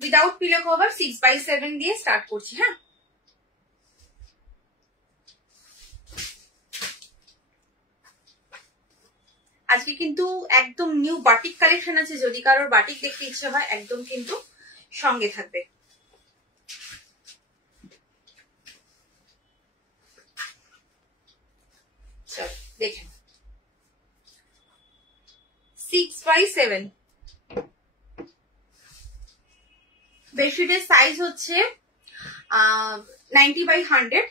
Without pillow cover 6x7 দিয়ে start করছি। হ্যাঁ, আজকে কিন্তু একদম নিউ বাটিক কালেকশন আছে, যদি কারোর বাটিক দেখতে ইচ্ছে হয় একদম কিন্তু সঙ্গে থাকবে। চল দেখেন 6x7 बेडशीट साइज হচ্ছে 90/100।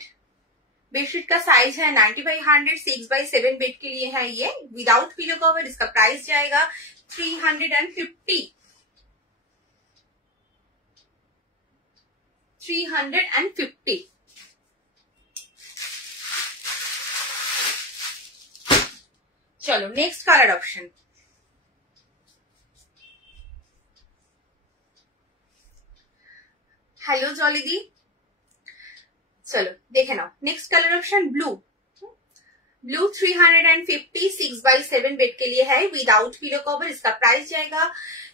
बेडशीट का साइज है 90/100। 6x7 बेड के लिए है ये, विदाउट पिलो कवर। इसका प्राइस जाएगा 350। 350। चलो next colour option. Hello Jolly दी, चलो देखे now next colour option blue. Blue 350 6x7 bed के लिए है, विदाउट पिलो कवर। इसका प्राइस जाएगा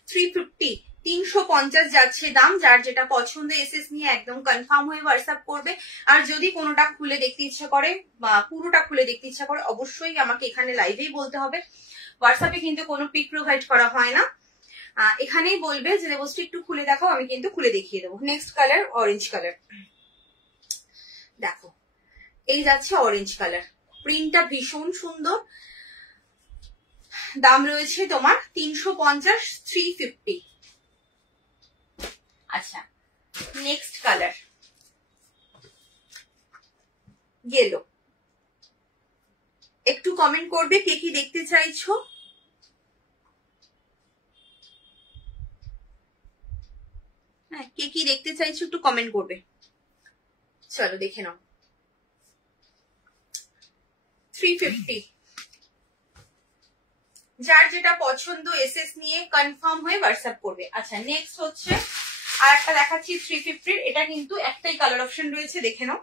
350। 350 যাচ্ছে দাম। যার যেটা পছন্দ এসএস নিয়ে একদম কনফার্ম হয়ে হোয়াটসঅ্যাপ করবে। আর যদি কোনোটা খুলে দেখতে ইচ্ছা করে বা পুরোটা খুলে দেখতে ইচ্ছা করে অবশ্যই আমাকে এখানে লাইভেই বলতে হবে। হোয়াটসঅ্যাপে কিন্তু কোনো পিক প্রোভাইড করা হয় না, এখানেই বলবে যে দেবশ্রী একটু খুলে দেখাও, আমি কিন্তু খুলে দেখিয়ে দেবো। Next colour orange colour. দেখো এই যাচ্ছে অরেঞ্জ কালার, প্রিন্টটা ভীষণ সুন্দর। দাম রয়েছে তোমার 350 350। আচ্ছা নেক্সট কালার येलो। একটু কমেন্ট করবে কে কি দেখতে চাইছো। হ্যাঁ, কে কি দেখতে চাইছো একটু কমেন্ট করবে। চলো দেখে নাও 350। যার যেটা পছন্দ এসএস নিয়ে কনফার্ম হয়ে হোয়াটসঅ্যাপ করবে। আচ্ছা নেক্সট হচ্ছে আর একটা দেখাচ্ছি 350। এটা কিন্তু একটাই কালার অপশন রয়েছে, দেখে নাও।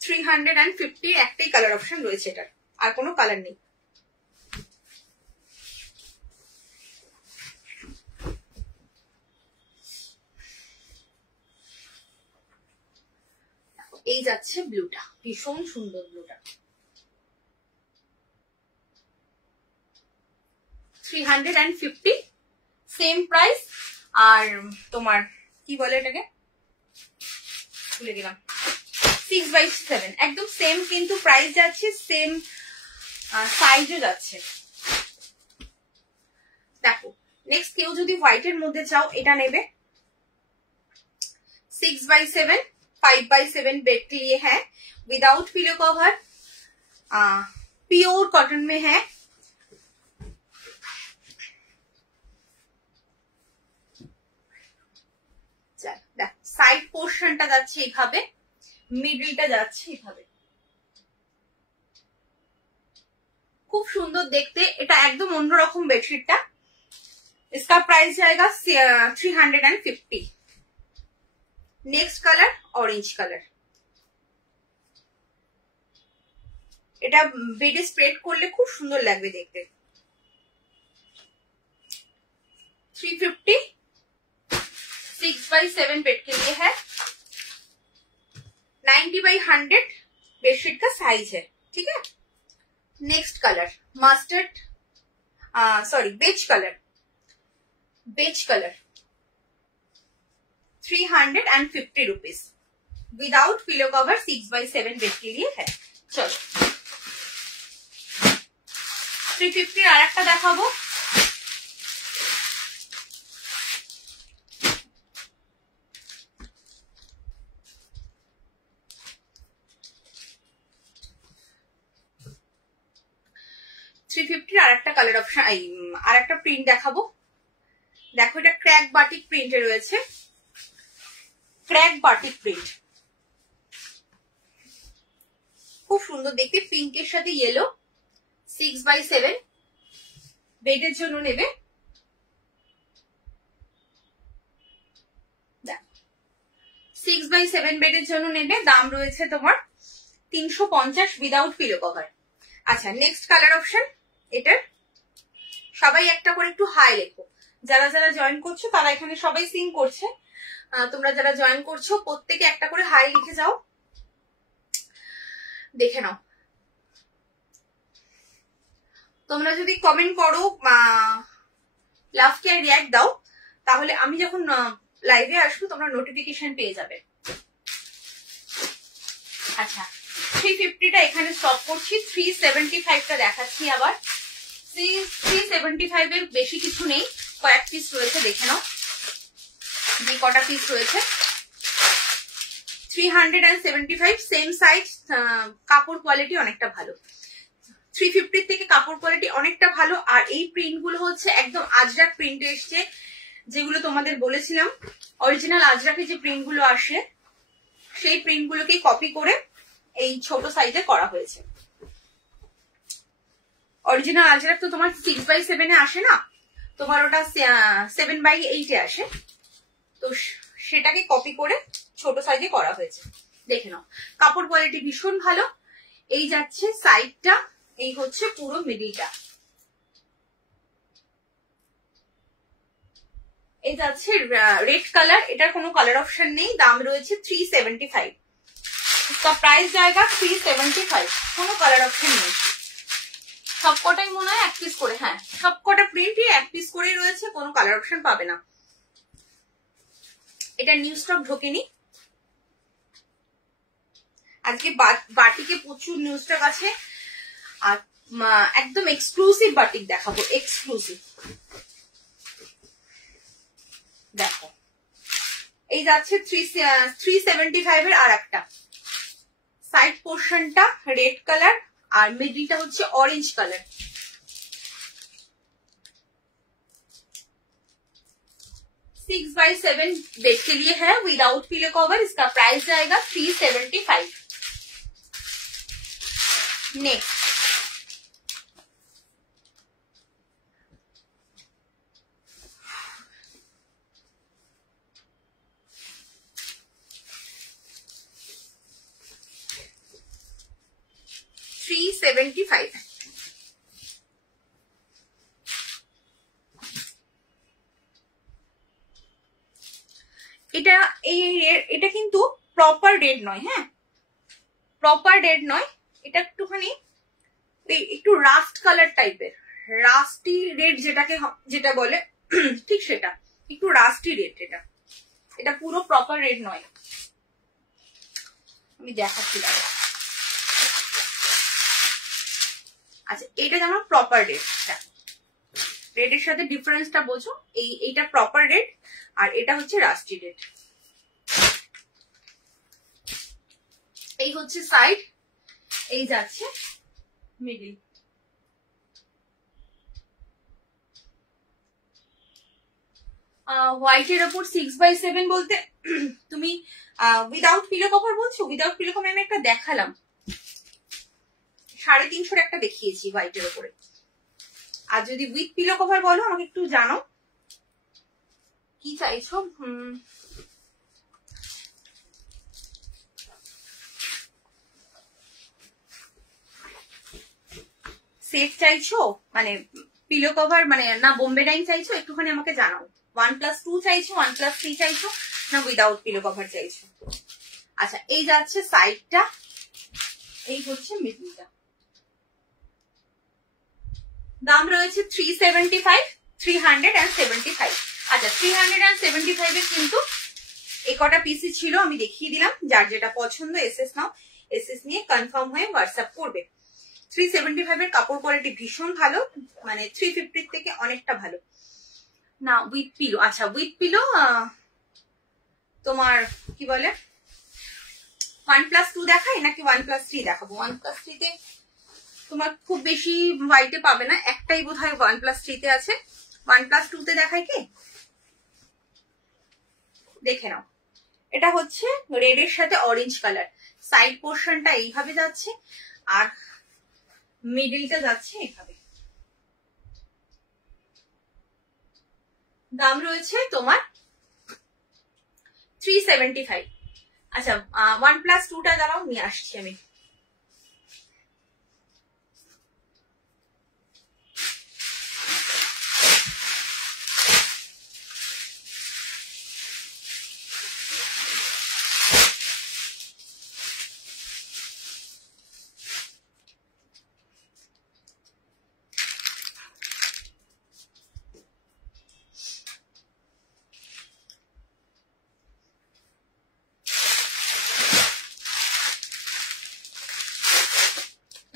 350 একটাই কালার অপশন রয়েছে, এটার আর কোনো কালার নেই। এই যাচ্ছে ব্লুটা, ভীষণ সুন্দর ব্লুটা। 350 সেম প্রাইস। আর তোমার কি বলে এটাকে ভুলে গেলাম, 6x7 একদম সেম কিন্তু প্রাইস যাচ্ছে, সেম সাইজও যাচ্ছে। দেখো নেক্সট কেউ যদি হোয়াইটের মধ্যে চাও এটা নেবে। 6x7 5x7 बेड के लिए है, without pillow cover, pure cotton में है। সাইড পোর্শনটা যাচ্ছে এইভাবে, মিডলটা যাচ্ছে এইভাবে, খুব সুন্দর দেখতে। এটা একদম অন্যরকম বেডশিটটা। इसका प्राइस जाएगा 350। Next colour orange colour. এটা বেডে স্প্রেড করলে খুব সুন্দর লাগবে দেখতে। 350 6x7 बेड के लिए है, 90/100 बेडशीट का साइज है, ठीक है। Next colour mustard, sorry beige colour. Beige colour 350 rupees, without pillow cover 6x7 bed के लिए है। चलो 350 আর একটা দেখাবো। আর একটা কালার অপশন, আর একটা প্রিন্ট দেখাবো। দেখো এটা ক্র্যাক বাটিক প্রিন্টে রয়েছে, ক্র্যাক বাটিক প্রিন্ট, খুব সুন্দর দেখতে, পিঙ্কের সাথে ইয়েলো। 6x7 বেডের জন্য নেবে। 6x7 বেডের জন্য নেবে, দাম রয়েছে তোমার 350 উইদাউট পিলো কভার। আচ্ছা নেক্সট কালার অপশন, এটার সবাই একটা করে একটু হাই লেখো। যারা যারা জয়েন করছো তারা এখানে সবাই সিং করছে। তোমরা যারা জয়েন করছো প্রত্যেকে একটা করে হাই লিখে যাও, দেখে নাও। তোমরা যদি কমেন্ট করো লাভ কেয়ার রিয়াক্ট দাও, তাহলে আমি যখন লাইভে আসবো তোমরা নোটিফিকেশন পেয়ে যাবে। আচ্ছা 350টা এখানে স্টপ করছি, 375টা দেখাচ্ছি আবার। 375 এর বেশি কিছু নেই, কয়েক পিস রয়েছে, দেখে নাও যে কটা পিস রয়েছে। 375 সেম সাইজ, কাপড় কোয়ালিটি অনেকটা ভালো। 350 থেকে কাপড় কোয়ালিটি অনেকটা ভালো। আর এই প্রিন্ট গুলো হচ্ছে একদম আজরাক প্রিন্ট এসছে, যেগুলো তোমাদের বলেছিলাম অরিজিনাল আজরাকে যে প্রিন্ট গুলো আসে সেই প্রিন্ট গুলোকে কপি করে এই ছোট সাইজে করা হয়েছে। অরিজিনাল আজরাক তো তোমার 6x7 এ আসে না, তোমার ওটা 7x8 এ আসে, তো সেটাকে কপি করে ছোট সাইজে করা হয়েছে। দেখে নাও কাপড় কোয়ালিটি ভীষণ ভালো। এই যাচ্ছে সাইডটা, এই হচ্ছে পুরো মিডিলটা, এই যাচ্ছে রেড কালার। এটার কোনো কালার অপশন নেই, দাম রয়েছে 375, প্রাইস জায়গা 375, কোনো কালার অপশন নেই। সবকটাই মনে হয় এক পিস করে, হ্যাঁ সবকটা প্রিন্টই এক পিস করেই রয়েছে, কোনো কালার অপশন পাবে না। এটা নিউ স্টক ঢোকেনি আজকে, বাটিকে প্রচুর নিউ স্টক আছে, আর একদম এক্সক্লুসিভ বাটিক দেখাবো, এক্সক্লুসিভ। দেখো এই যাচ্ছে 375 এর আর একটা সাইড পোর্শনটা রেড কালার আর মিডলটা হচ্ছে orange colour. Six by 7 bed के लिए है विदाउट पिलो कवर। इसका प्राइस जाएगा 375। नेक्स्ट $375। এটা কিন্তু প্রপার রেড নয়, হ্যাঁ প্রপার রেড নয়, এটা একটুখানি একটু রাস্ট কালার টাইপের, রাস্টি রেড যেটা বলে ঠিক সেটা, একটু রাস্টি রেড। এটা পুরো প্রপার রেড নয়, আমি দেখাচ্ছি। আচ্ছা এটা যেমন প্রপার রেড, রেডের সাথে ডিফারেন্সটা বোঝো, এইটা প্রপার রেড আর এটা হচ্ছে রাস্টি রেড। এই হচ্ছে সাইড, এই যাচ্ছে মিডল। হোয়াইটের ওপর 6x7 বলতে তুমি উইদাউট পিলো কভার বলছো? উইদাউট পিলো কভার আমি একটা দেখালাম, 350 একটা দেখিয়েছি হোয়াইটের ওপরে। আর যদি উইথ পিলো কভার বলো আমাকে একটু জানো কি চাইছো। সেট চাইছো মানে পিলো কভার মানে না বোম্বে ডাইং চাইছো, একটুখানি আমাকে জানাও। 1+2 চাইছো, 1+3 চাইছো, না উইদাউট পিলো কভার চাইছো? আচ্ছা এই যাচ্ছে সাইডটা, এই হচ্ছে মিডলটা। দাম রয়েছে 375। আচ্ছা 375 এর কিন্তু এই কটা পিসি ছিল, আমি দেখিয়ে দিলাম। যার যেটা পছন্দ এসএস নাও, এসএস নিয়ে কনফার্ম হয়ে হোয়াটসঅ্যাপ করবে। 375 এর কাপড় কোয়ালিটি ভীষণ ভালো, মানে 350 থেকে অনেকটা ভালো। না উইথ পিলো, আচ্ছা উইথ পিলো তোমার কি বলে 1+2 দেখাই নাকি 1+3 দেখাবো? 1+3 তে তোমার খুব বেশি হোয়াইটে পাবে না, একটাই বোধহয় 1+3 তে আছে। 1+2 তে দেখাই কি, দেখে নাও। এটা হচ্ছে রেড এর সাথে অরেঞ্জ কালার, সাইড পোর্শনটা এইভাবে যাচ্ছে আর মিডলটা যাচ্ছে এইভাবে। দাম রয়েছে তোমার 375। আচ্ছা 1+2টা দাঁড়াও নিয়ে আসছি আমি।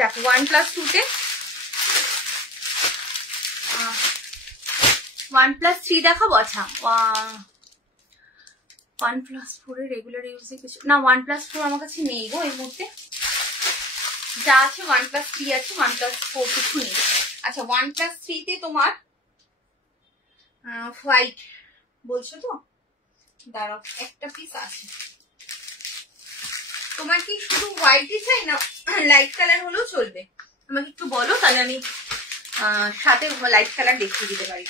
দেখো 1+2-তে 1+3 দেখাবো। আচ্ছা 1+4 রেগুলার ইউজে কিছু না, 1+4 আমার কাছে নেই গো এই মুহূর্তে, যা আছে 1+3 আছে, 1+4 কিছু নেই। আচ্ছা 1+3-তে তোমার হোয়াইট বলছো তো, দাঁড়াও একটা পিস আছে। তোমার কি শুধু হোয়াইটই চাই না লাইট কালার হলেও চলবে? আমাকে একটু বলো, তাহলে আমি সাথে লাইট কালার দেখিয়ে দিতে পারি।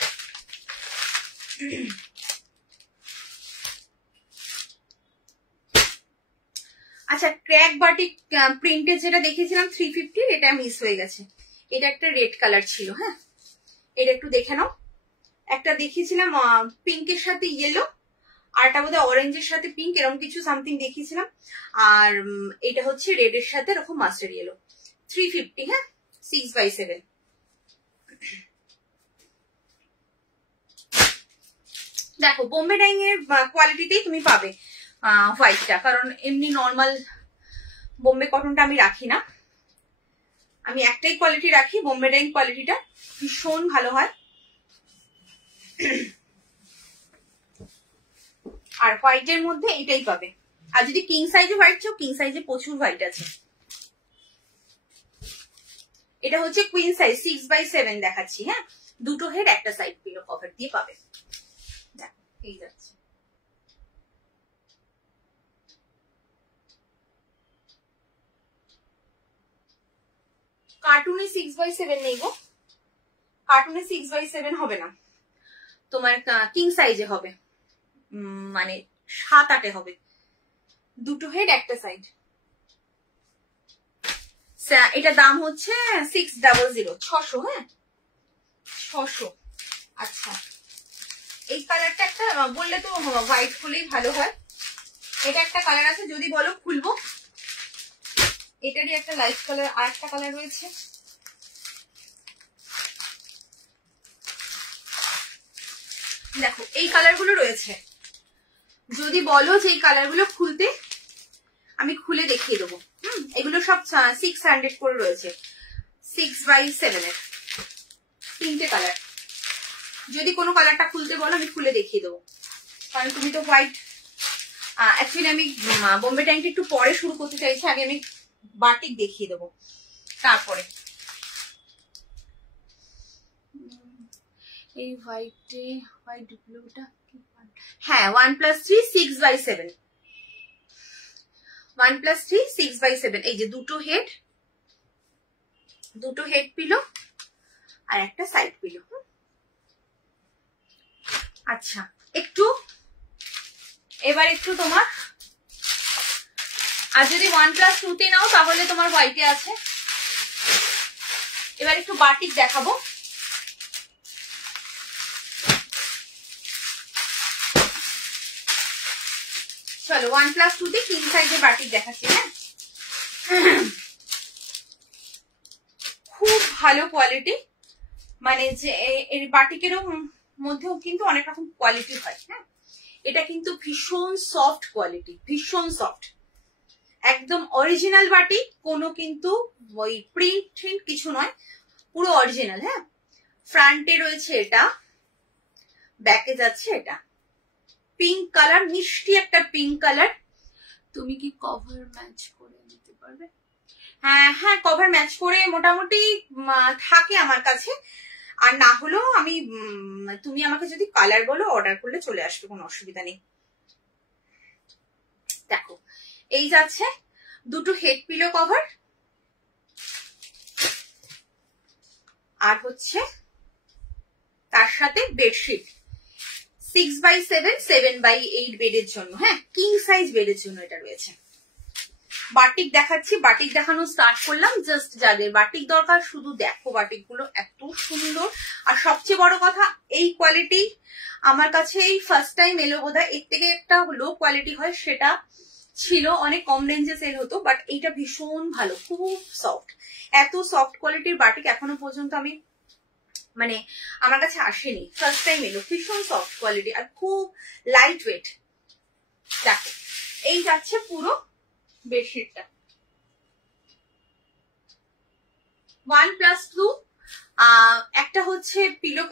আচ্ছা ক্র্যাক বাটিক প্রিন্টের যেটা দেখেছিলাম 350, এটা মিস হয়ে গেছে। এটা একটা রেড কালার ছিল, হ্যাঁ এটা একটু দেখে নাও। একটা দেখিয়েছিলাম পিঙ্কের সাথে ইয়েলো, আর একটা বোধহয় অরেঞ্জের সাথে পিঙ্ক, এরকম কিছু সামথিং দেখিয়েছিলাম। আর এটা হচ্ছে রেড এর সাথে এরকম মাস্টার্ড ইয়েলো। 350, হ্যাঁ 6x7। দেখো বোম্বে ডাইং এর কোয়ালিটিতেই তুমি পাবে হোয়াইটটা, কারণ এমনি নর্মাল বোম্বে কটনটা আমি রাখি না, আমি একটাই কোয়ালিটি রাখি। বোম্বে ডাইং কোয়ালিটিটা ভীষণ ভালো হয়। আর হোয়াইটের মধ্যে এটাই পাবে। আর যদি কিং সাইজে হোয়াইট চাও, কিং সাইজে প্রচুর হোয়াইট আছে। এটা হচ্ছে কুইন সাইজ 6x7 দেখাচ্ছি, হ্যাঁ দুটো হেড একটা সাইড পিলো কভার দিয়ে পাবে। এই যাচ্ছে কার্টুনে 6x7 নেই গো, কার্টুনে 6x7 হবে না, তোমার কিং সাইজে হবে, মানে 7-8 হবে, দুটো হেড একটা সাইড। এটা দাম হচ্ছে 600, 600, হ্যাঁ 600। আচ্ছা এই কালারটা একটা বললে তো হোয়াইট হলেই ভালো হয়। এটা একটা কালার আছে, যদি বলো খুলবো। এটারই একটা লাইট কালার, আর একটা কালার রয়েছে। দেখো এই কালার গুলো রয়েছে, যদি বলো যে এই কালার গুলো খুলতে, আমি খুলে দেখিয়ে দেবো। এগুলো সব 600 করে রয়েছে, 6x7 এর 3টে কালার। যদি কোনো কালারটা খুলতে বলো আমি খুলে দেখিয়ে দেবো, কারণ তুমি তো হোয়াইট। অ্যাকচুয়ালি আমি বোম্বে ডাইংটা একটু পরে শুরু করতে চাইছি, আগে আমি বাটিক দেখিয়ে দেবো তারপরে। এই হোয়াইটে হোয়াইট ব্লুটা, হ্যাঁ 1+3 6x7, 1+3 6x7। এই যে দুটো হেড পিলো আর একটা সাইড পিলো। আচ্ছা একটু এবার একটু তোমার, আর যদি 1+2-তে নাও তাহলে তোমার হোয়াইটে আছে। এবার একটু বাটিক দেখাবো। চলো 1+2-তে কিং সাইজের বাটিক দেখাচ্ছি, হ্যাঁ খুব ভালো কোয়ালিটি, মানে যে এর বাটিকেরও মধ্যেও কিন্তু অনেক রকম কোয়ালিটি হয়, হ্যাঁ এটা কিন্তু ভীষণ সফট কোয়ালিটি, ভীষণ সফট, একদম অরিজিনাল বাটিক, কোনো কিন্তু ওই প্রিন্ট কিছু নয়, পুরো অরিজিনাল। হ্যাঁ ফ্রন্টে রয়েছে এটা, ব্যাকে যাচ্ছে এটা পিঙ্ক কালার, মিষ্টি একটা পিঙ্ক কালার। তুমি কি কভার ম্যাচ করে নিতে পারবে? হ্যাঁ হ্যাঁ কভার ম্যাচ করে মোটামুটি থাকে আমার কাছে, আর না হলেও আমি তুমি আমাকে যদি কালার বলো অর্ডার করলে চলে আসবে, কোনো অসুবিধা নেই। দেখো এই যাচ্ছে দুটো হেড পিলো কভার, আর হচ্ছে তার সাথে বেডশিট 6x7 7x8 বেডের জন্য, হ্যাঁ কিং সাইজ বেডের জন্য এটা রয়েছে। বাটিক দেখাচ্ছি, বাটিক দেখানো স্টার্ট করলাম। জাস্ট যাদের বাটিক দরকার শুধু দেখো, বাটিক গুলো এত সুন্দর। আর সবচেয়ে বড় কথা এই কোয়ালিটি আমার কাছে এই ফার্স্ট টাইম এলো বোধহয়, এর থেকে একটা লো কোয়ালিটি হয় সেটা ছিল, অনেক কম রেঞ্জে সেল হতো, বাট এইটা ভীষণ ভালো, খুব সফট। এত সফট কোয়ালিটির বাটিক এখনো পর্যন্ত আমি মানে আমার কাছে আসেনি, ফার্স্ট টাইম এলো। ভীষণ সফট কোয়ালিটি আর খুব লাইট ওয়েট। দেখো এই যাচ্ছে পুরো বেডশিটটা, OnePlus Blue, একটা হচ্ছে পিলো,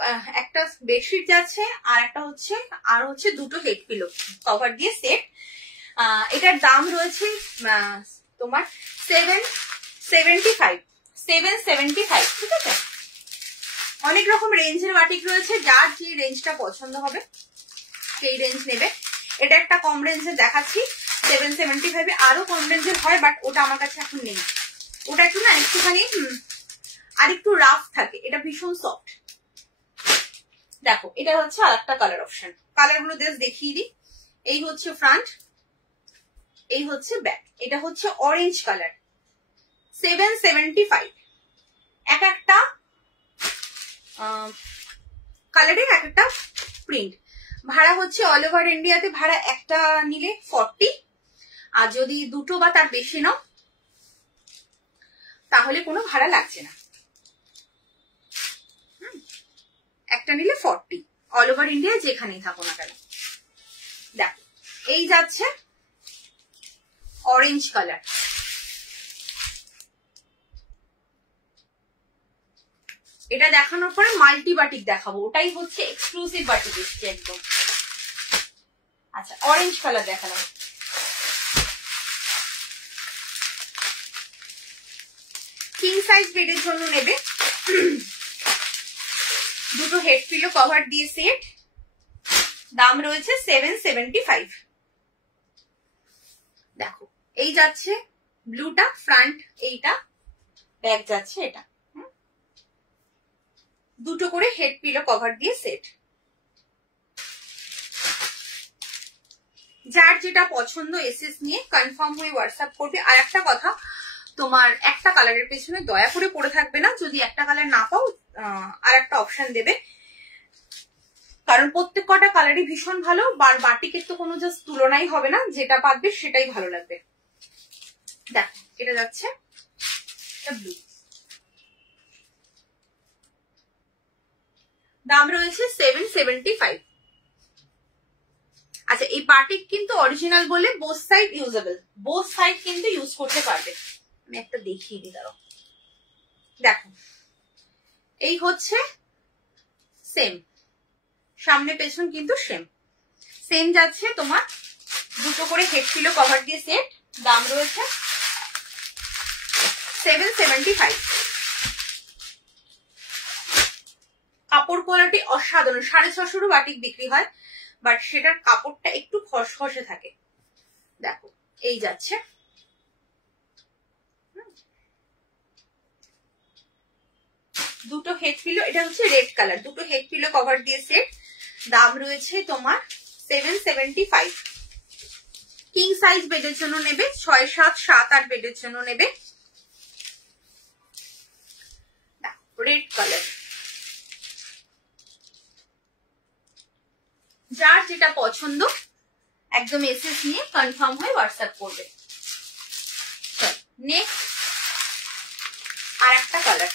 একটা বেডশিট যাচ্ছে, আর একটা হচ্ছে দুটো হেড পিলো কভার দিয়ে সেট। এটার দাম রয়েছে তোমার 775, ঠিক আছে। অনেক রকম রেঞ্জের বাটিক রয়েছে, যার যে রেঞ্জটা পছন্দ হবে সেই রেঞ্জ নেবে। এটা একটা কম রেঞ্জের দেখাচ্ছি, 775। আরো কম রেঞ্জের হয়, বাট ওটা আমার কাছে এখন নেই। ওটা একটু না একটুখানি আর একটু রাফ থাকে, এটা ভীষণ সফট। দেখো এটা হচ্ছে আর একটা কালার অপশন। কালার গুলো দেখিয়ে দিই। এই হচ্ছে ফ্রন্ট, এই হচ্ছে ব্যাক। এটা হচ্ছে অরেঞ্জ কালার, 775। এক একটা কালারের এক একটা প্রিন্ট। ভাড়া হচ্ছে অল ওভার ইন্ডিয়াতে ভাড়া একটা নিলে 40, আর যদি দুটো বা তার বেশি নাও তাহলে কোনো ভাড়া লাগছে না। একটা নিলে 40, অল ওভার ইন্ডিয়া যেখানেই থাকো না কেন। দেখো এই যাচ্ছে অরেঞ্জ কালার, এটা দেখানোর পরে মাল্টি বাটিক দেখাবো, ওটাই হচ্ছে এক্সক্লুসিভ বাটিক এসছে একদম। আচ্ছা অরেঞ্জ কালার দেখালাম। কিং সাইজ বেডের জন্য নেবে, দুটো হেড পিলো কভার দিয়ে সেট, দাম রয়েছে 775। দেখো এই যাচ্ছে ব্লুটা ফ্রন্ট, এইটা ব্যাক যাচ্ছে, এটা দুটো করে হেড পিলো কভার দিয়ে সেট। যার যেটা পছন্দ এসএস নিয়ে কনফার্ম হয়ে হোয়াটসঅ্যাপ করবে। আর একটা কথা, তোমার একটা কালারের পেছনে দয়া করে পড়ে থাকবে না। যদি একটা কালার না পাও আর একটা অপশন দেবে, কারণ প্রত্যেক কটা কালারই ভীষণ ভালো। বাটিকের তো কোনো জাস্ট তুলনাই হবে না, যেটা পাবে সেটাই ভালো লাগবে। দেখো এটা যাচ্ছে ব্লু, দাম রয়েছে 775। আচ্ছা এই বাটিক কিন্তু অরিজিনাল বলে both side usable, both side কিন্তু ইউজ করতে পারবে। আমি একটা দেখিয়ে দিই দাঁড়াও। দেখো এই হচ্ছে সেম, সামনে পেছন কিন্তু সেম যাচ্ছে তোমার, দুটো করে হেড পিলো কভার দিয়ে সেট, দাম রয়েছে 775। কাপড় কোয়ালিটি অসাধারণ, 650 বাটিক বিক্রি হয়, বাট সেটার কাপড়টা একটু খসখসে থাকে। দেখো এই যাচ্ছে, দুটো হেড পিলো, এটা হচ্ছে রেড কালার, দুটো হেড পিলো কভার দিয়ে সেট, দাম রয়েছে তোমার 775। কিং সাইজ বেডের জন্য নেবে, 6, 7, 7, 8 বেডের জন্য নেবে। রেড কালার, যার যেটা পছন্দ একদম এসএস নিয়ে কনফার্ম হয়ে হোয়াটসঅ্যাপ করবে। নেক্সট আর একটা কালার,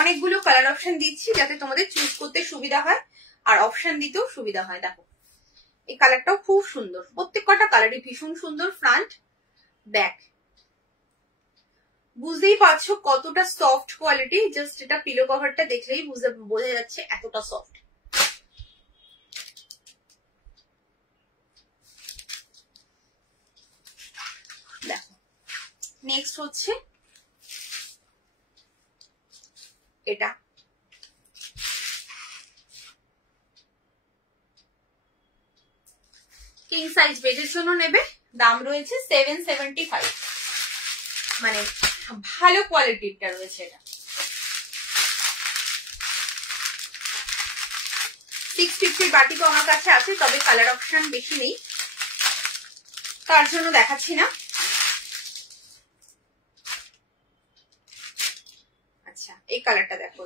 অনেকগুলো কালার অপশন দিচ্ছি যাতে তোমাদের চুজ করতে সুবিধা হয় আর অপশন দিতেও সুবিধা হয়। দেখো এই কালারটাও খুব সুন্দর, প্রত্যেক কটা কালারই ভীষণ সুন্দর। ফ্রন্ট ব্যাক, বুঝতেই পারছো কতটা সফট কোয়ালিটি, জাস্ট এটা পিলো কভারটা দেখলেই বোঝা যাচ্ছে এতটা সফট। দেখো নেক্সট হচ্ছে এটা, কিং সাইজ বেডের জন্য নেবে, দাম রয়েছে 775। মানে ভালো কোয়ালিটিটা রয়েছে এটা। 650 বাটিকও আমার কাছে আছে, তবে কালার অপশন বেশি নেই, তার জন্য দেখাচ্ছি না। আচ্ছা এই কালারটা দেখো,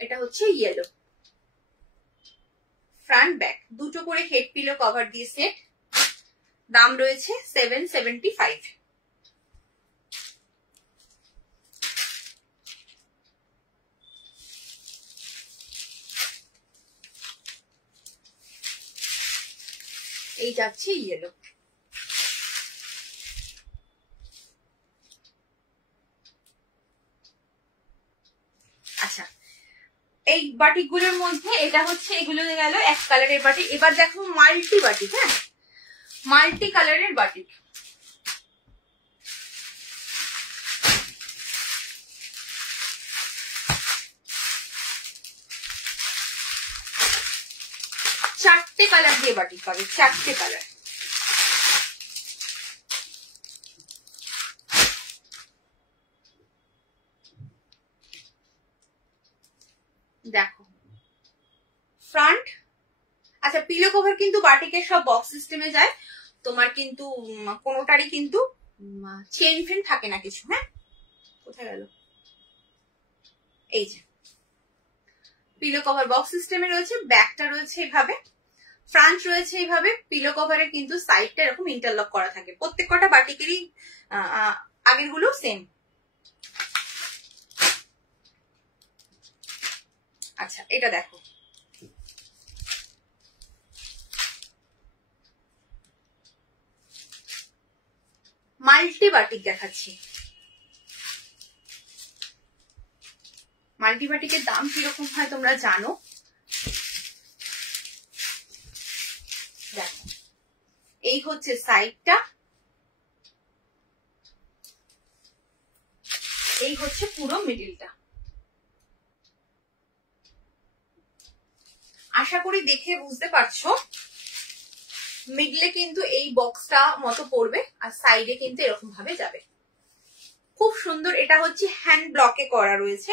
এটা হচ্ছে ইয়েলো, ফ্রন্ট ব্যাক, দুটো করে হেড পিলো কভার দিয়ে সেট, দাম রয়েছে 775। এই যাচ্ছে ইয়েলো। আচ্ছা, এই বাটিক গুলোর মধ্যে এটা হচ্ছে, এগুলো গেল এক কালারের বাটিক। এবার দেখো মাল্টি বাটিক। হ্যাঁ, মাল্টি কালারের বাটিক। চারটে কালার দিয়ে বাটিক পাবে, চারটে কালার। দেখো ফ্রন্ট। আচ্ছা, পিলো কভার কিন্তু বাটিকের সব বক্স সিস্টেমে যায়, তোমার কিন্তু কোনোটারই কিন্তু চেন ফ্রেন থাকে না কিছু। হ্যাঁ, কোথায় গেল? এই যে পিলো কভার বক্স সিস্টেমে রয়েছে, ব্যাকটা রয়েছে এইভাবে, ফ্রন্ট রয়েছে এইভাবে। পিলো কভারে কিন্তু সাইডটা এরকম ইন্টারলক করা থাকে, প্রত্যেক কটা বাটিকেরই আগের গুলো সেম। আচ্ছা, এটা দেখো, মাল্টি বাটিক দেখাচ্ছি। মাল্টি বাটিকের দাম কিরকম হয় তোমরা জানো। দেখো, এই হচ্ছে সাইডটা, এই হচ্ছে পুরো মিডিলটা। আশা করি দেখে বুঝতে পারছো, মিডলে কিন্তু এই বক্সটা মতো পড়বে, আর সাইডে কিন্তু এরকম ভাবে যাবে। খুব সুন্দর। এটা হচ্ছে হ্যান্ড ব্লকে করা রয়েছে,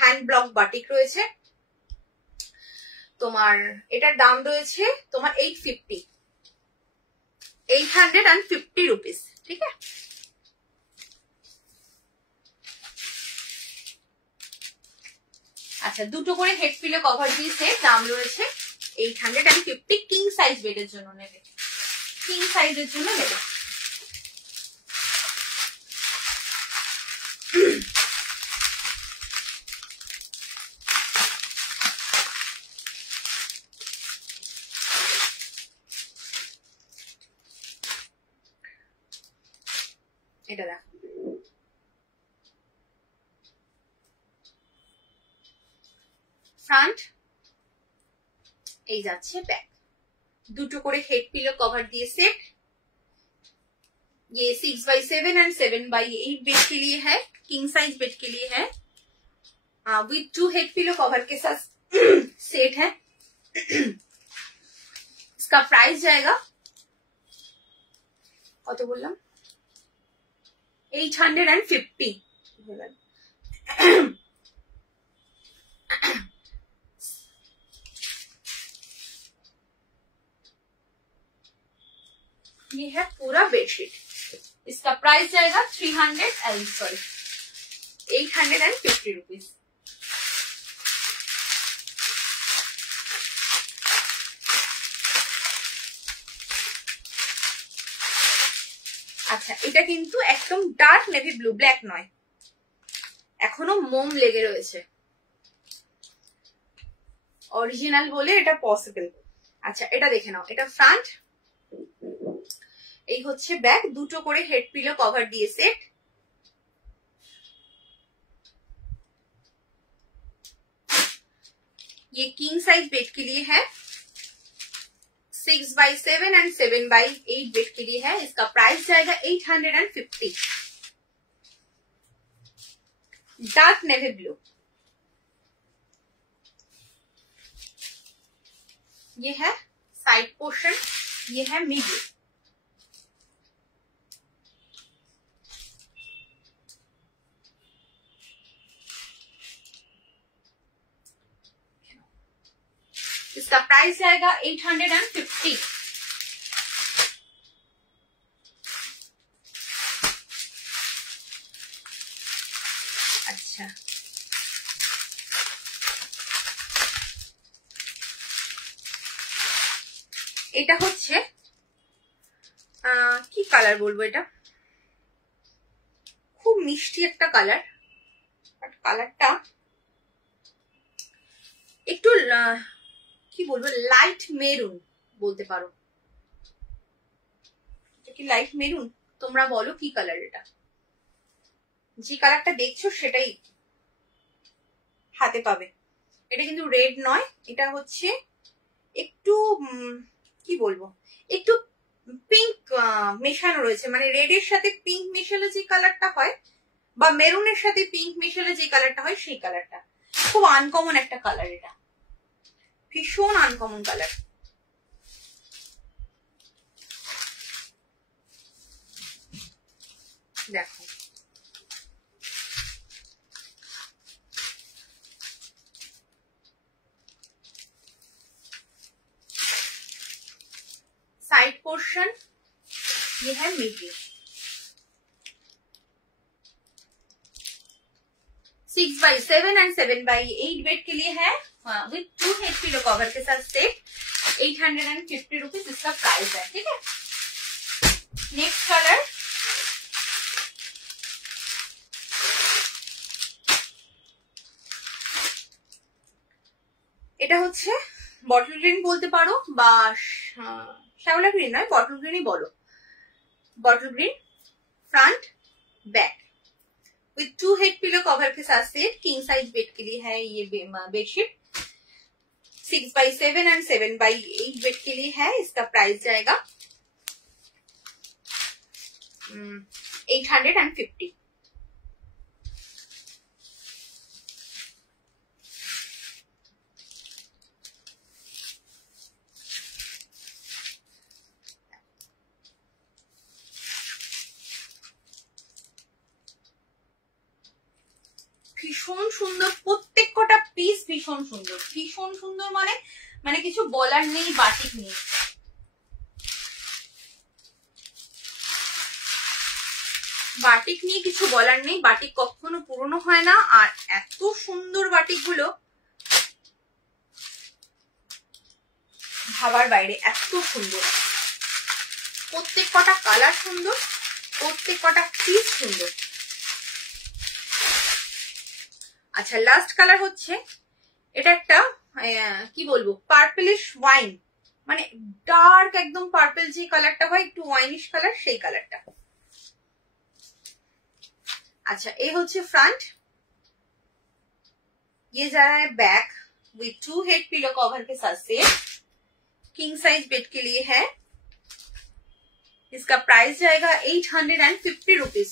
হ্যান্ড ব্লক বাটিক রয়েছে। তোমার এটার দাম রয়েছে তোমার 850 রুপিস। ঠিক আছে, আচ্ছা, দুটো করে হেড পিলো কভার দিয়ে সেট, দাম রয়েছে 850। কিং সাইজ বেডের জন্য নেবে, কিং সাইজের জন্য নেবে। এটা দেখো, ফ্রন্ট, এই যাচ্ছে ব্যাক। দুটো করে हेड पिलो कवर दिए सेट। ये 6x7 एंड 7x8 बेड के लिए है, किंग साइज बेड के लिए है, विथ 2 हेड पिलो कवर के साथ सेट है। इसका प्राइस जाएगा, कत बोललाम, 850। ये है पूरा बेडशीट। इसका प्राइस जाएगा 850 रुपीज। আচ্ছা, এটা কিন্তু একদম ডার্ক নেভি ব্লু, ব্ল্যাক নয়, এখনো মোম লেগে রয়েছে, অরিজিনাল বলে এটা পসিবল। আচ্ছা, এটা দেখে নাও, এটা ফ্রন্ট, এই হচ্ছে ব্যাক। দুটো করে হেড পিলো কভার দিয়ে সেট। ये किंग साइज बेड के लिए है, 6x7 एंड 7x8 बेड के लिए है। इसका प्राइस जाएगा 850। डार्क नेवी ब्लू, ये है साइड पोर्शन, ये है मिडिल। इसका प्राइस जाएगा 850। अच्छा, এটা হচ্ছে কি কালার বলবো, এটা খুব মিষ্টি একটা কালার, বাট কালারটা একটু কি বলবো, লাইট মেরুন বলতে পারো, কি লাইট মেরুন? তোমরা বলো কি কালার এটা। যে কালারটা দেখছো সেটাই হাতে পাবে। এটা কিন্তু রেড নয়, এটা হচ্ছে একটু কি বলবো, একটু পিঙ্ক মেশানো রয়েছে, মানে রেডের সাথে পিঙ্ক মেশালে যে কালারটা হয় বা মেরুনের সাথে পিঙ্ক মেশালে যে কালারটা হয় সেই কালারটা। খুব আনকমন একটা কালার, এটা ভীষণ আনকমন কালার। দেখো साइड पोर्शन ये है medium, 6x7 and 7x8 bed के लिए है, विथ 2 हेड पिलो कवर के साथ सेट, 850 रुपीज इसका प्राइस है। ठीक है, नेक्स्ट कलर এটা হচ্ছে বটল গ্রিন বলতে পারো বা শ্যাওলা গ্রিন নয়, বটল গ্রিনই বলো। Bottle green, front back with 2 head pillow cover के साथ सेट, किंग साइज बेड के लिए है ये bedsheet, 6x7 and 7x8 bed के लिए है। इसका प्राइस जाएगा 850। ভীষণ সুন্দর, প্রত্যেক কটা পিস ভীষণ সুন্দর, ভীষণ সুন্দর, মানে মানে কিছু বলার নেই, বাটিক নেই। বাটিক নিয়ে কিছু বলার নেই, বাটিক কখনো পুরনো হয় না। আর এত সুন্দর বাটিক গুলো ভাবার বাইরে, এত সুন্দর, প্রত্যেক কটা কালার সুন্দর, প্রত্যেক কটা পিস সুন্দর। আচ্ছা, লাস্ট কালার হচ্ছে এটা একটা কি বলবো, পার্পলিশ ওয়াইন, মানে ডার্ক একদম পার্পল যে কালারটা হয়, একটু ওয়াইনিশ কালার, সেই কালারটা। अच्छा, ये होच्छे फ्रंट, ये जा रहा है back with 2 head pillow cover के साथ सेट, किंग साइज बेड के लिए है। इसका प्राइस जाएगा 850 रुपीज,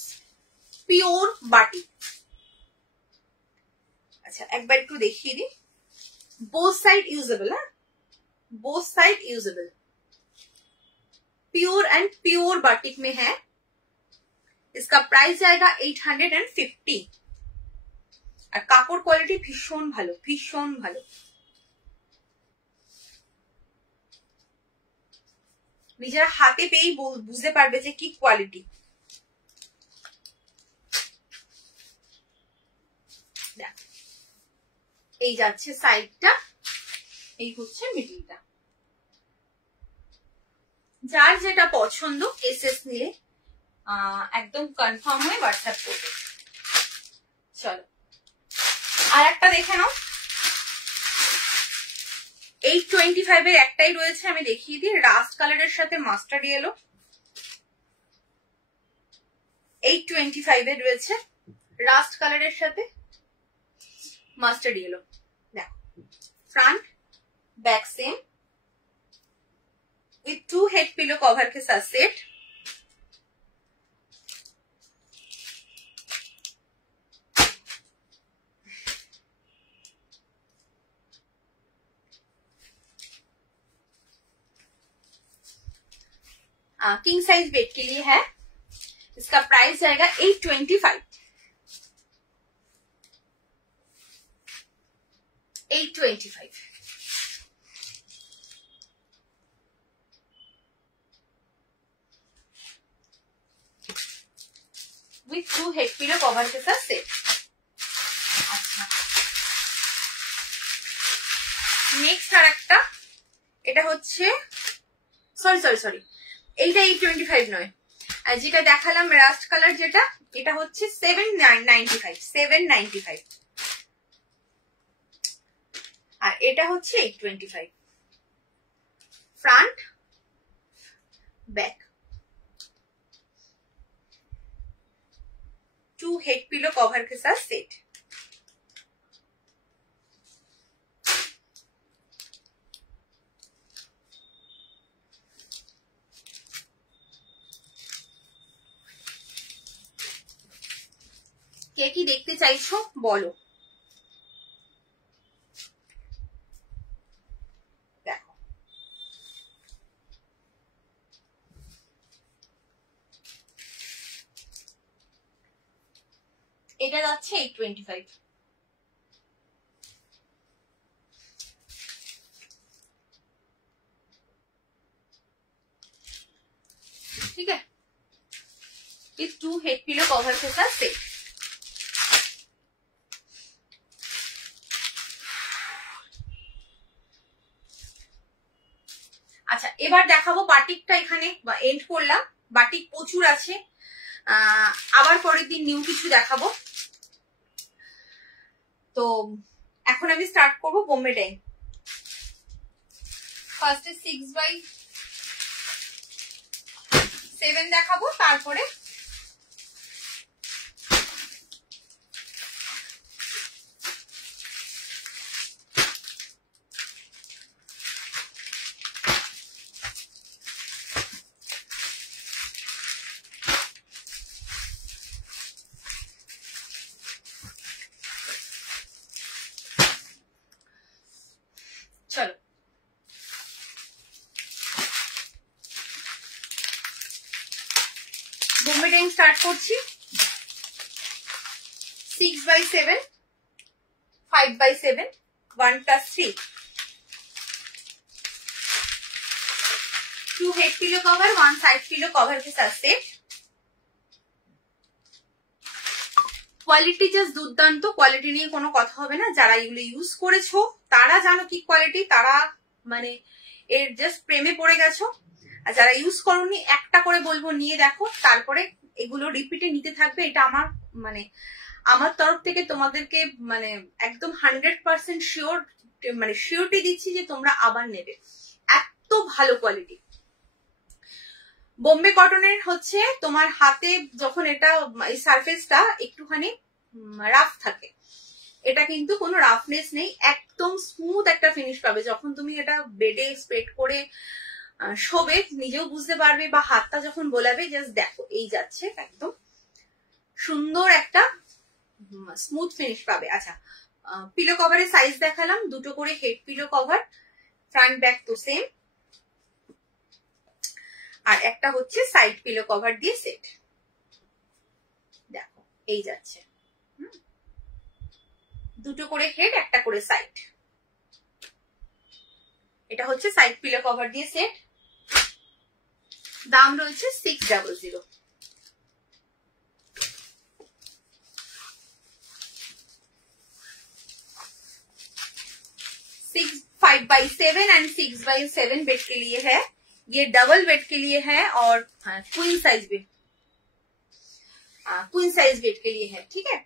प्योर बाटिक। अच्छा, एक बार एकटू देखिए दी, बोथ साइड यूजेबल है, both side usable, pure and pure batik में है। इसका प्राइस जाएगा 850। और কাপড় কোয়ালিটি ভীষণ ভালো, ভীষণ ভালো। নিজেরা হাতে পেয়েই বুঝতে পারবে যে কি কোয়ালিটি। এই যাচ্ছে সাইডটা, এই হচ্ছে মিডলটা। যার যেটা পছন্দ এসএস নিলে একদম কনফার্ম হয়ে হোয়াটসঅ্যাপ করবে। চলো আর একটা দেখে নাও, 825 এর একটাই রয়েছে, আমি দেখিয়ে দিই, রাস্ট কালারের সাথে মাস্টার্ড ইয়েলো, 825 এর রয়েছে রাস্ট কালারের সাথে মাস্টার্ড ইয়েলো। দেখো, front back same with 2 head pillow cover के साथ सेट, किंग साइज बेड के लिए है। इसका प्राइस जाएगा 825। 825। विथ 2 हेड पिलो कवर के साथ सेट। अच्छा, नेक्स्ट আর একটা, এটা হচ্ছে সরি এইটা 825 নয়, আর যেটা দেখালাম রাস্ট কালার যেটা, এটা হচ্ছে 795। আর এটা হচ্ছে 825। Front back 2 head pillow cover के साथ सेट। কে কি দেখতে চাইছো বলো। দেখো এটা যাচ্ছে 825। ठीक है, इस 2 हेड पिलो कवर के साथ सेट। আচ্ছা এবার দেখাবো বাটিকটা, এখানে এন্ড করলাম, বাটিক প্রচুর আছে, আবার পরের দিন নিউ কিছু দেখাবো। তো এখন আমি স্টার্ট করবো বোম্বে ডাইং। ফার্স্টে 6x7 দেখাবো, তারপরে চলো বোম্বে ডাইং স্টার্ট করছি। 6x7, 5x7, 1+3, 2 head pillow cover, 1 side pillow cover के साथ सेट। কোয়ালিটি জাস্ট দুর্দান্ত, কোয়ালিটি নিয়ে কোনো কথা হবে না। যারা এগুলো ইউজ করেছো তারা জানো কি কোয়ালিটি, তারা মানে এর জাস্ট প্রেমে পড়ে গেছো। আর যারা ইউজ করোনি একটা করে বলবো নিয়ে দেখো, তারপরে এগুলো রিপিটে নিতে থাকবে। এটা আমার মানে আমার তরফ থেকে তোমাদেরকে মানে একদম 100% শিওর, মানে শিওরিটি দিচ্ছি যে তোমরা আবার নেবে, এত ভালো কোয়ালিটি। বোম্বে কটনের হচ্ছে তোমার হাতে যখন এটা এই সারফেসটা একটুখানি রাফ থাকে, এটা কিন্তু কোনো রাফনেস নেই, একদম স্মুথ একটা ফিনিশ পাবে। যখন তুমি এটা বেডে স্প্রেড করে শোবে নিজেও বুঝতে পারবে, বা হাতটা যখন বোলাবে জাস্ট দেখো এই যাচ্ছে, একদম সুন্দর একটা স্মুথ ফিনিশ পাবে। আচ্ছা পিলো কভারের সাইজ দেখালাম, দুটো করে head pillow cover, front back তো সেম, আর একটা হচ্ছে সাইড পিলো কভার দিয়ে সেট। দেখো এই যাচ্ছে, দুটো করে হেড, একটা করে সাইড। এটা হচ্ছে সাইড পিলো কভার দিয়ে সেট। দাম রয়েছে 600। 5x7 एंड 6x7 बेड के लिए है, ये डबल बेड के लिए है, और queen size bed, queen size bed के लिए है। ठीक है,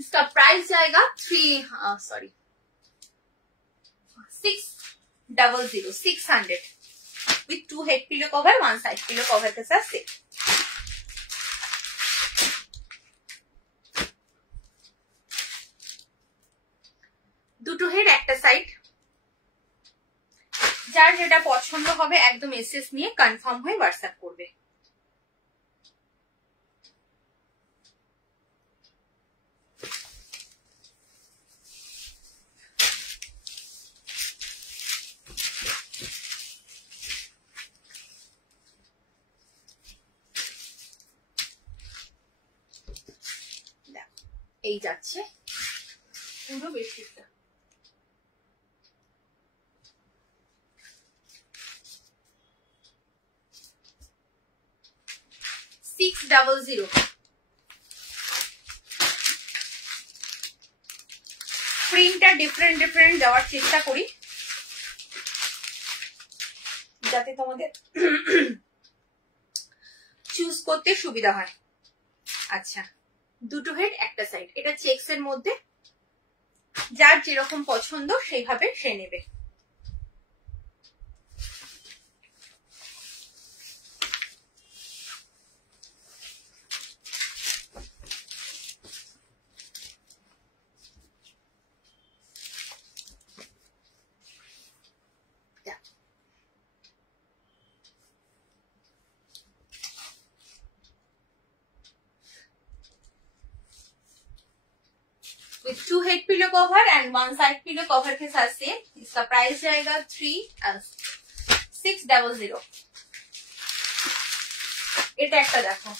इसका प्राइस जाएगा 600 with 2 head pillow cover, 1 side pillow cover के साथ सेट। দুটো হেড একটা সাইড, যার যেটা পছন্দ হবে একদম এসএস নিয়ে কনফার্ম হয়ে হোয়াটসঅ্যাপ করবে। এই যাচ্ছে পুরো বেডশিটটা। 600। প্রিন্টটা ডিফারেন্ট ডিফারেন্ট দেওয়ার চেষ্টা করি যাতে তোমাদের চুজ করতে সুবিধা হয়। আচ্ছা দুটো হেড একটা সাইড, এটা চেকস এর মধ্যে, যার যেরকম পছন্দ সেইভাবে সে নেবে। With 2 head pillow cover and 1 side pillow cover के साथ सेम। इसका प्राइस जाएगा 600। এটা একটা দেখো,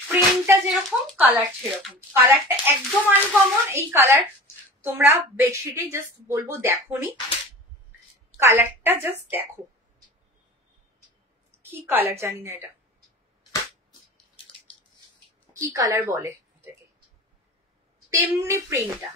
প্রিন্টটা যেরকম কালার সেরকম, কালারটা একদম আনকমন। এই কালার তোমরা বেডশিটে জাস্ট বলবো দেখোনি, কালারটা জাস্ট দেখো কি কালার, জানি না এটা কি কালার বলে এটাকে, তেমনি প্রিন্টটা।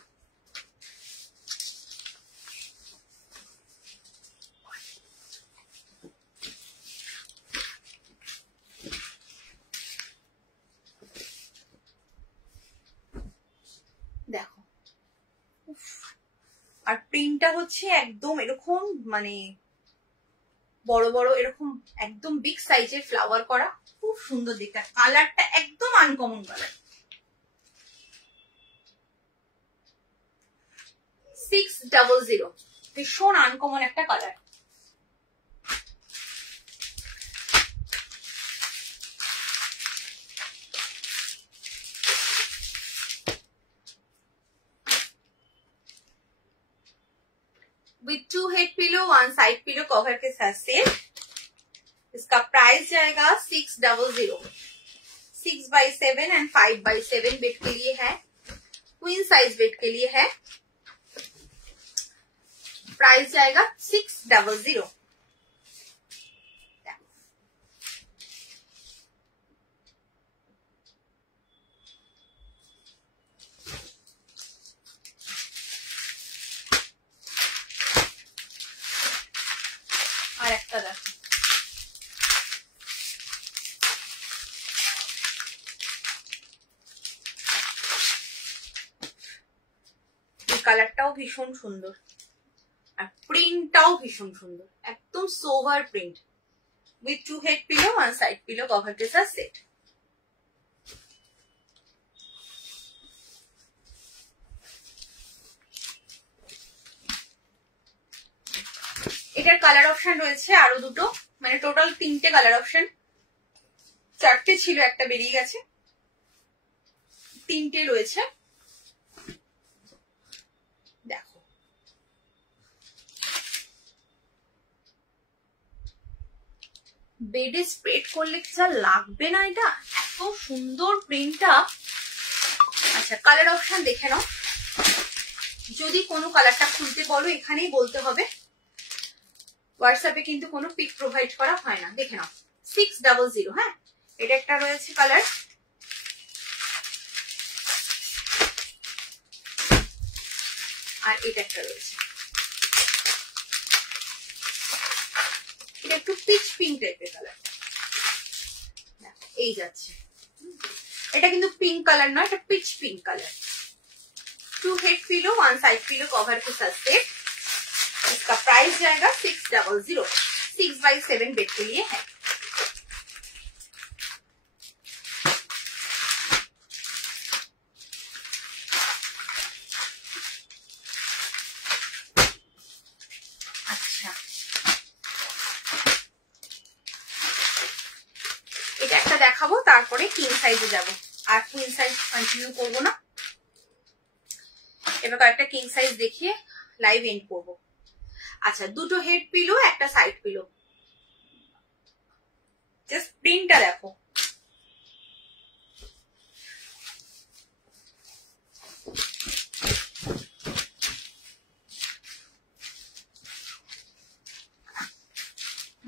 দেখো আর প্রিন্টটা হচ্ছে একদম এরকম, মানে বড় বড় এরকম একদম বিগ সাইজের ফ্লাওয়ার করা, খুব সুন্দর দেখতে। কালারটা একদম আনকমন কালার। 600, ভীষণ আনকমন একটা colour. With 2 head pillow 1 side pillow cover के साथ सेट। इसका प्राइस जाएगा 600। 6x7 एंड 5x7 बेड के लिए है, क्वीन साइज बेड के लिए है। प्राइस जाएगा 600। আর একটা দেখো, এই কালারটাও ভীষণ সুন্দর আর প্রিন্টটাও ভীষণ সুন্দর, একদম sober print. With 2 head pillow 1 side pillow cover के साथ सेट। এটার কালার অপশন রয়েছে আরো দুটো, মানে টোটাল 3টে কালার অপশন, 4টে ছিল একটা বেরিয়ে গেছে, 3টে রয়েছে। দেখো বেডে স্প্রেড করলে যা লাগবে না, এটা এত সুন্দর প্রিন্টটা। আচ্ছা কালার অপশন দেখে নাও, যদি কোনো কালারটা খুলতে বলো এখানেই বলতে হবে, হোয়াটসঅ্যাপে কিন্তু কোনো পিক প্রোভাইড করা হয় না। দেখে নাও 600। হ্যাঁ এটা একটা রয়েছে কালার, আর এটা একটা রয়েছে, এটা একটু পিচ পিঙ্ক টাইপের কালার। এই যাচ্ছে, এটা কিন্তু পিঙ্ক কালার নয়, এটা pitch pink colour. 2 head pillow 1 side pillow cover के साथ सेट। इसका प्राइस जाएगा 600। 6x7 बेड के लिए है। अच्छा এটা একটা দেখাবো, তারপরে কিং সাইজে যাব, আর কুইন সাইজ কন্টিনিউ করবো না। এবার কয়েকটা কিং সাইজ দেখিয়ে লাইভ এন্ড করবো। আচ্ছা দুটো হেড পিলো একটা সাইড পিলো, জাস্ট প্রিন্টটা দেখো,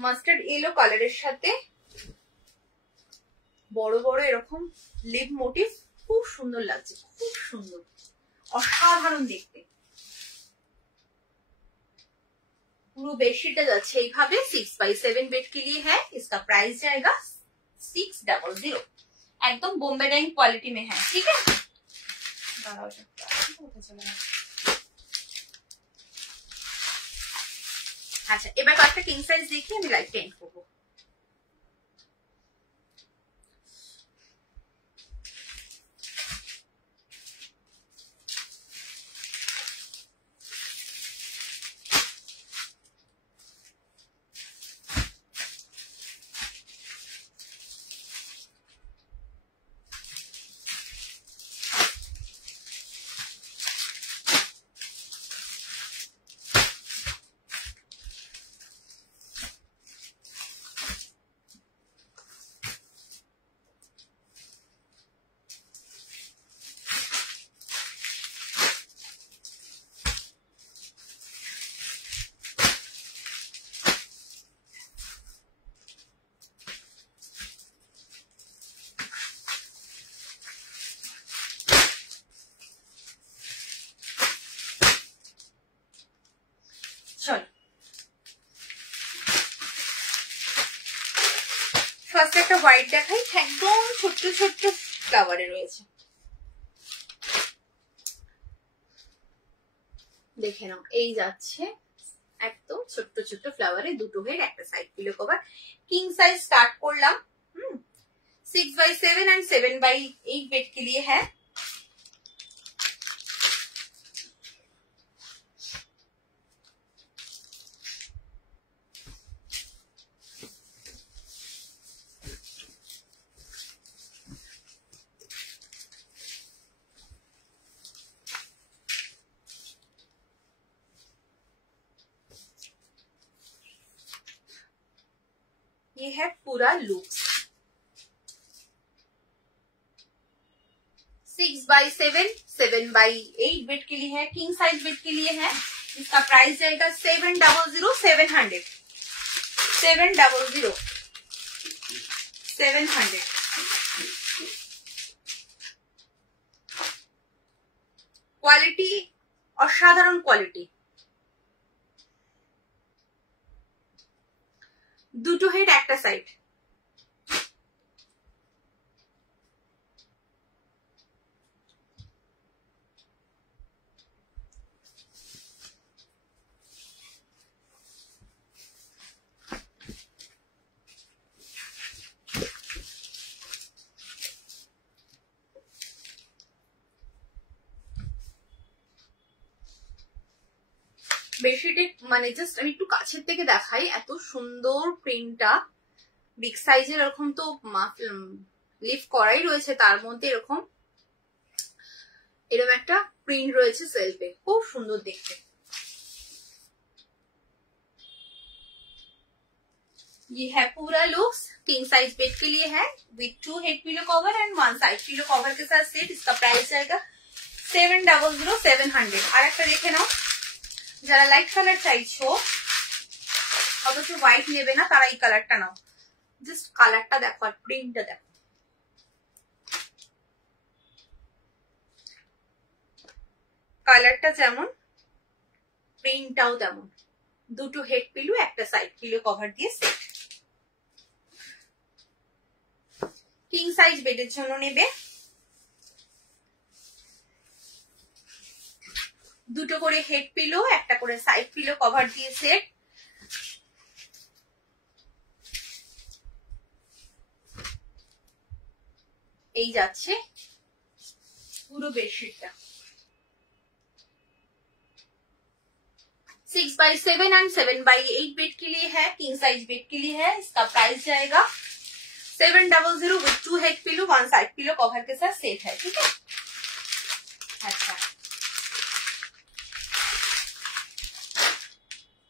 মাস্টার্ড ইয়েলো কালারের সাথে বড় বড় এরকম লিভ মোটিভ, খুব সুন্দর লাগছে, খুব সুন্দর, অসাধারণ দেখতে। पूरा बेडशीट जाच्छे এইভাবে 6x7 बेड के लिए है। इसका प्राइस जाएगा 600। एकदम बॉम्बे डाइंग क्वालिटी में है, ठीक है। अच्छा এবার কয়েকটা কিং সাইজ দেখি, আমি লাইভ টেন্ট করবো। ফার্স্ট একটা হোয়াইট দেখাই, একদম ছোট্ট ছোট্ট ফ্লাওয়ারে রয়েছে, দেখে নাও। এই যাচ্ছে একদম ছোট্ট ছোট্ট ফ্লাওয়ারে, দুটো হেড, একটা side pillow cover. King size start করলাম। 6x7 एंड 7x8 बेड के लिए है। ये है पूरा लुक। 6x7 7x8 बेड के लिए है, किंग साइज बेड के लिए है। इसका प्राइस जाएगा 700 700। क्वालिटी असाधारण क्वालिटी, দুটো হেড একটা সাইড। বেডশিটে মানে জাস্ট আমি একটু কাছের থেকে দেখাই, এত সুন্দর প্রিন্টটা। বিগ সাইজের এরকম তো লিফট করাই রয়েছে, তার মধ্যে এরকম একটা প্রিন্ট রয়েছে সেলফে, খুব সুন্দর দেখতে। ये है पूरा लुक्स, किंग साइज बेड के लिए है with 2 head pillow cover and 1 side pillow cover के साथ सेट। इसका प्राइस जाएगा 700 আর একটা দেখে নাও, যারা লাইট কালার চাইছো অথচ হোয়াইট নেবে না তারা এই কালারটা নাও। জাস্ট কালারটা দেখো আর প্রিন্টটা দেখো, কালারটা যেমন প্রিন্টটাও তেমন। দুটো হেড পিলো একটা সাইড পিলো কভার দিয়ে সেট। কিং সাইজ বেডের জন্য নেবে, দুটো করে হেড পিলো একটা করে সাইড পিলো কভার দিয়ে সেট। এই যাচ্ছে পুরো বেডশিটটা। 6x7 एंड 7x8 बेड के लिए है, किंग साइज बेड के लिए है। इसका प्राइस जाएगा 700 with 2 head pillow 1 side pillow cover के साथ सेट है, ठीक है। अच्छा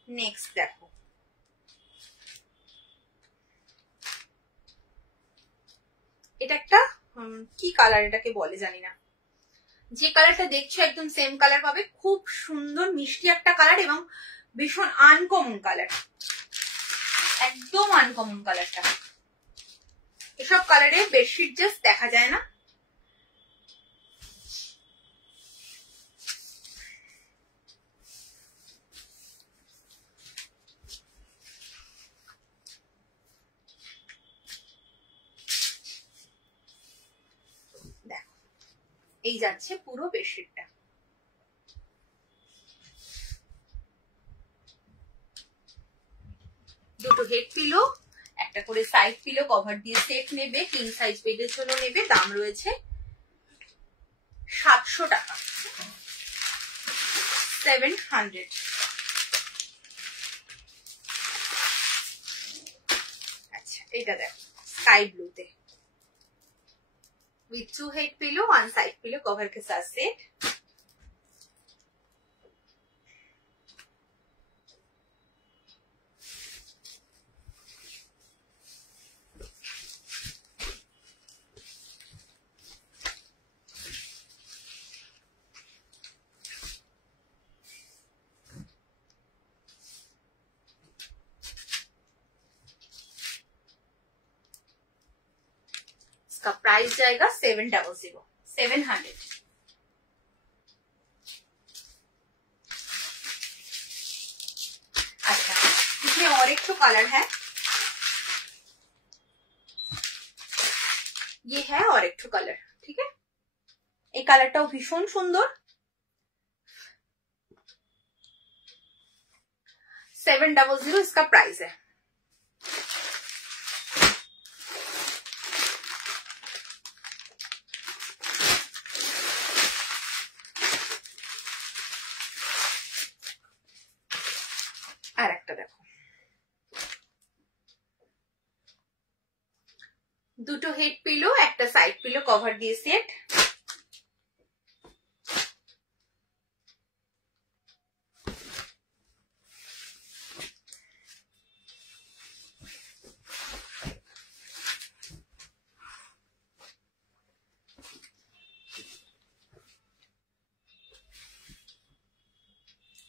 नेक्स्ट देखो, এটা একটা কি কালার এটাকে বলে জানি না, যে কালারটা দেখছো একদম সেম কালার পাবে, খুব সুন্দর মিষ্টি একটা কালার এবং ভীষণ আনকমন কালার, একদম আনকমন কালারটা। এসব কালারে বেডশিট জাস্ট দেখা যায় না। এই যাচ্ছে পুরো বেডশিটটা। দুটো হেড পিলো একটা করে সাইড পিলো কভার দিয়ে সেট নেবে, কিং সাইজ বেডের জন্য নেবে। দাম রয়েছে 700 টাকা, 700। আচ্ছা এটা দেখো sky ব্লুতে with 2 head pillow 1 side pillow cover के साथ सेट। इसका प्राइस जाएगा 700 700। अच्छा इसमें और एक तो कलर है, ये है और एक कलर, ठीक है। এই কালারটাও ভীষণ সুন্দর। 700 इसका प्राइस है। আর একটা দেখো, দুটো হেড পিলো, একটা সাইড পিলো কভার দিয়ে সেট।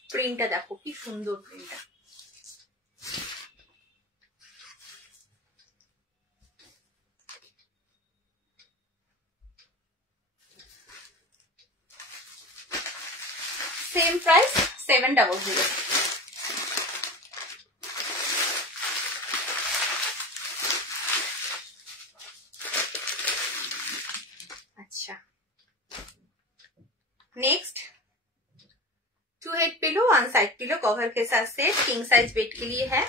প্রিন্টটা দেখো কি সুন্দর প্রিন্টটা। Same price 700। अच्छा, next 2 head pillow 1 side pillow cover के साथ सेट, किंग साइज बेड के लिए है।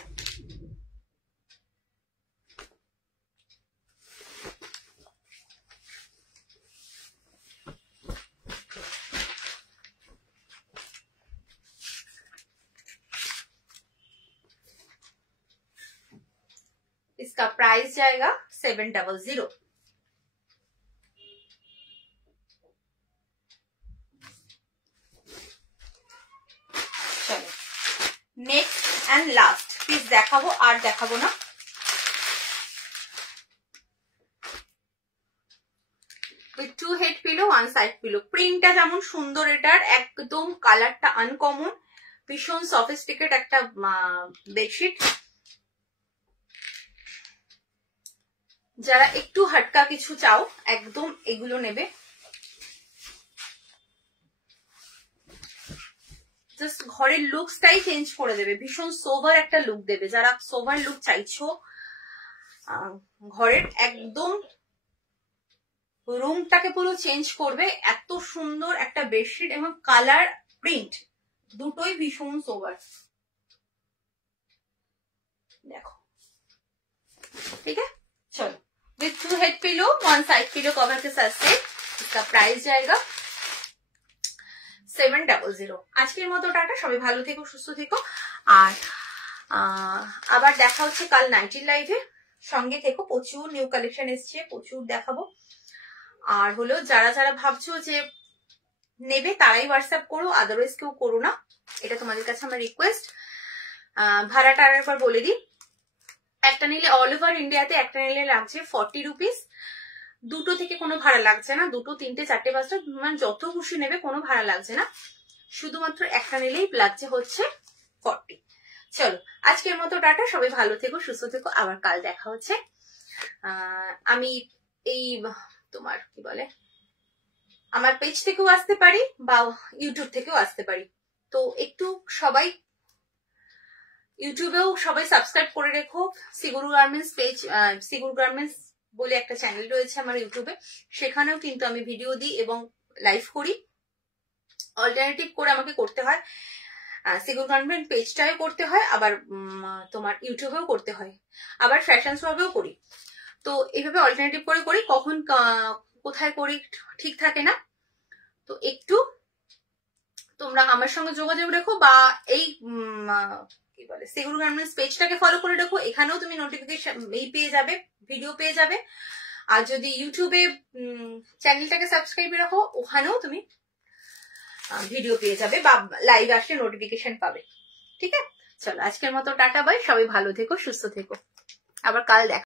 इसका प्राइस जाएगा 700। चलो नेक्स्ट एंड लास्ट पिस देखाबो, আর দেখাবো না। With 2 head pillow 1 side pillow. প্রিন্টটা যেমন সুন্দর, এটার একদম কালারটা আনকমন, ভীষণ সফিস্টিকেট একটা বেডশিট। যারা একটু হাটকা কিছু চাও একদম এগুলো নেবে। জাস্ট ঘরের লুকসটাই চেঞ্জ করে দেবে, ভীষণ সোভার একটা লুক দেবে। যারা সোভার লুক চাইছো, ঘরের একদম রুমটাকে পুরো চেঞ্জ করবে, এত সুন্দর একটা বেডশিট এবং কালার প্রিন্ট দুটোই ভীষণ সোভার। দেখো, ठीक है। चलो with 2 head pillow 1 side pillow cover के साथ से इसका प्राइस जाएगा 700। আজকের মতো টাটা, সবাই ভালো থেকো, সুস্থ থেকো। আর আবার দেখা হচ্ছে কাল নাইটির লাইভে, সঙ্গে থেকো। প্রচুর নিউ কালেকশন এসছে, প্রচুর দেখাবো। আর হলো যারা যারা ভাবছো যে নেবে তারাই হোয়াটসঅ্যাপ করো, আদারওয়াইজ কেউ করো না, এটা তোমাদের কাছে আমার রিকোয়েস্ট। ভাড়াটা আরেকবার বলে দিই, একটা নিলে অল ওভার ইন্ডিয়াতে একটা নিলে লাগছে 40 রুপিস। দুটো থেকে কোনো ভাড়া লাগছে না, দুটো 3টে 4টে 5টা মানে যত খুশি নেবে কোনো ভাড়া লাগছে না, শুধুমাত্র একটা নিলেই লাগছে হচ্ছে 40। চলো আজকের মতো টাটা, সবাই ভালো থেকো, সুস্থ থেকো, আবার কাল দেখা হচ্ছে। আমি এই তোমার কি বলে আমার পেজ থেকেও আসতে পারি বা ইউটিউব থেকেও আসতে পারি, তো একটু সবাই ইউটিউবেও সবাই সাবস্ক্রাইব করে রেখো। Shriguru garments page, Shriguru garments বলে একটা চ্যানেল রয়েছে আমার ইউটিউবে, সেখানেও কিন্তু আমি ভিডিও দিই এবং লাইভ করি। অল্টারনেটিভ করে আমাকে করতে হয়, সিগুরু গার্মেন্টস পেজটাও করতে হয়, আবার তোমার ইউটিউবেও করতে হয়, আবার ফ্যাশন শোবেও করি। তো এইভাবে অল্টারনেটিভ করে করি, কখন কোথায় করি ঠিক থাকে না। তো একটু তোমরা আমার সঙ্গে যোগাযোগ রেখো, বা এই কি বলে সিগুরু গার্মেন্টস পেজটাকে ফলো করে রাখো, এখানেও তুমি নোটিফিকেশন পেয়ে যাবে, ভিডিও পেয়ে যাবে। আর যদি ইউটিউবে চ্যানেলটাকে সাবস্ক্রাইব রাখো, ওখানেও তুমি ভিডিও পেয়ে যাবে বা লাইভ আসলে নোটিফিকেশন পাবে, ঠিক আছে। চলো আজকের মতো টাটা বাই, সবাই ভালো থেকো, সুস্থ থেকো, আবার কাল দেখা।